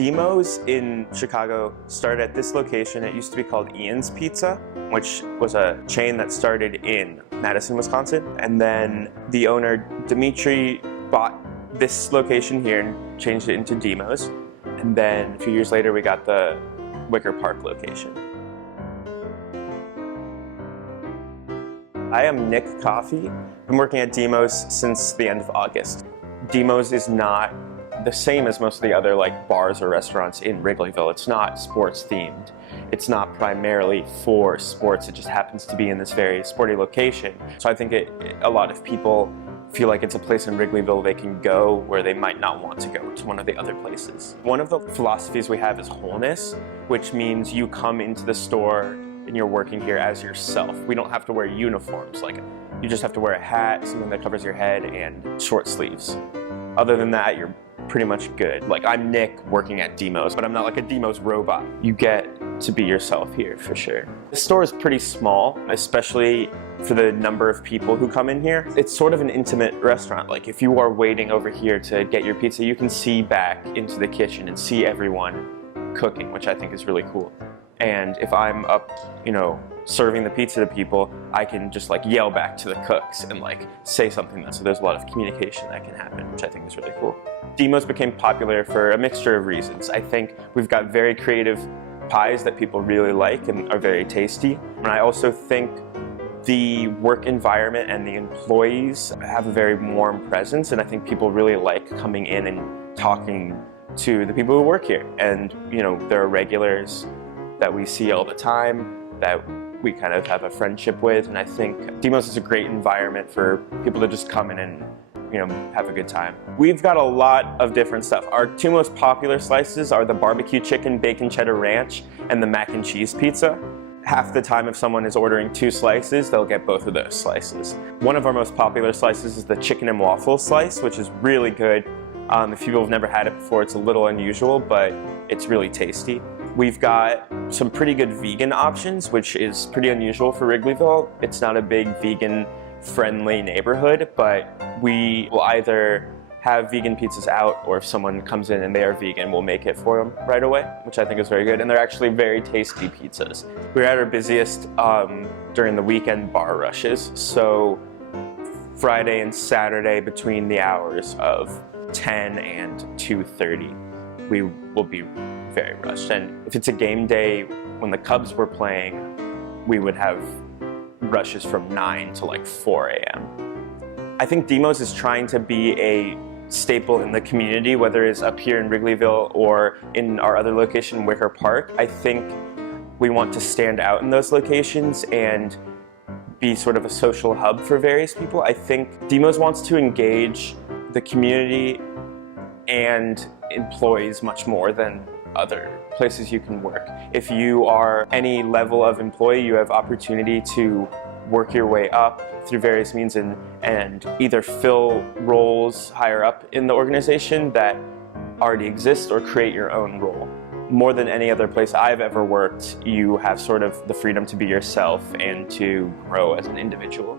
Dimo's in Chicago started at this location. It used to be called Ian's Pizza, which was a chain that started in Madison, Wisconsin. And then the owner, Dimitri, bought this location here and changed it into Dimo's. And then a few years later, we got the Wicker Park location. I am Nick Coffey. I've been working at Dimo's since the end of August. Dimo's is not the same as most of the other bars or restaurants in Wrigleyville. It's not sports themed. It's not primarily for sports. It just happens to be in this very sporty location. So I think a lot of people feel like it's a place in Wrigleyville they can go where they might not want to go to one of the other places. One of the philosophies we have is wholeness, which means you come into the store and you're working here as yourself. We don't have to wear uniforms. You just have to wear a hat, something that covers your head, and short sleeves. Other than that, you're pretty much good. I'm Nick working at Dimo's, but I'm not like a Dimo's robot. You get to be yourself here for sure. The store is pretty small, especially for the number of people who come in here. It's sort of an intimate restaurant. If you are waiting over here to get your pizza, you can see back into the kitchen and see everyone cooking, which I think is really cool. And if I'm up, serving the pizza to people, I can just yell back to the cooks and say something. So there's a lot of communication that can happen, which I think is really cool. Dimo's became popular for a mixture of reasons. I think we've got very creative pies that people really like and are very tasty. And I also think the work environment and the employees have a very warm presence, and I think people really like coming in and talking to the people who work here. And there are regulars that we see all the time that we kind of have a friendship with, and I think Dimo's is a great environment for people to just come in and have a good time. We've got a lot of different stuff. Our two most popular slices are the barbecue chicken, bacon cheddar ranch, and the mac and cheese pizza. Half the time if someone is ordering 2 slices, they'll get both of those slices. One of our most popular slices is the chicken and waffle slice, which is really good. If people have never had it before, it's a little unusual, but it's really tasty. We've got some pretty good vegan options, which is pretty unusual for Wrigleyville. It's not a big vegan-friendly neighborhood, but we will either have vegan pizzas out, or if someone comes in and they are vegan, we'll make it for them right away, which I think is very good. And they're actually very tasty pizzas. We're at our busiest during the weekend bar rushes. So Friday and Saturday between the hours of 10 and 2:30, we will be very rushed. And if it's a game day, when the Cubs were playing, we would have rushes from 9 to 4 a.m. I think Dimo's is trying to be a staple in the community, whether it's up here in Wrigleyville or in our other location, Wicker Park. I think we want to stand out in those locations and be sort of a social hub for various people. I think Dimo's wants to engage the community and employees much more than other places you can work. If you are any level of employee, you have opportunity to work your way up through various means and either fill roles higher up in the organization that already exist or create your own role. More than any other place I've ever worked, you have sort of the freedom to be yourself and to grow as an individual.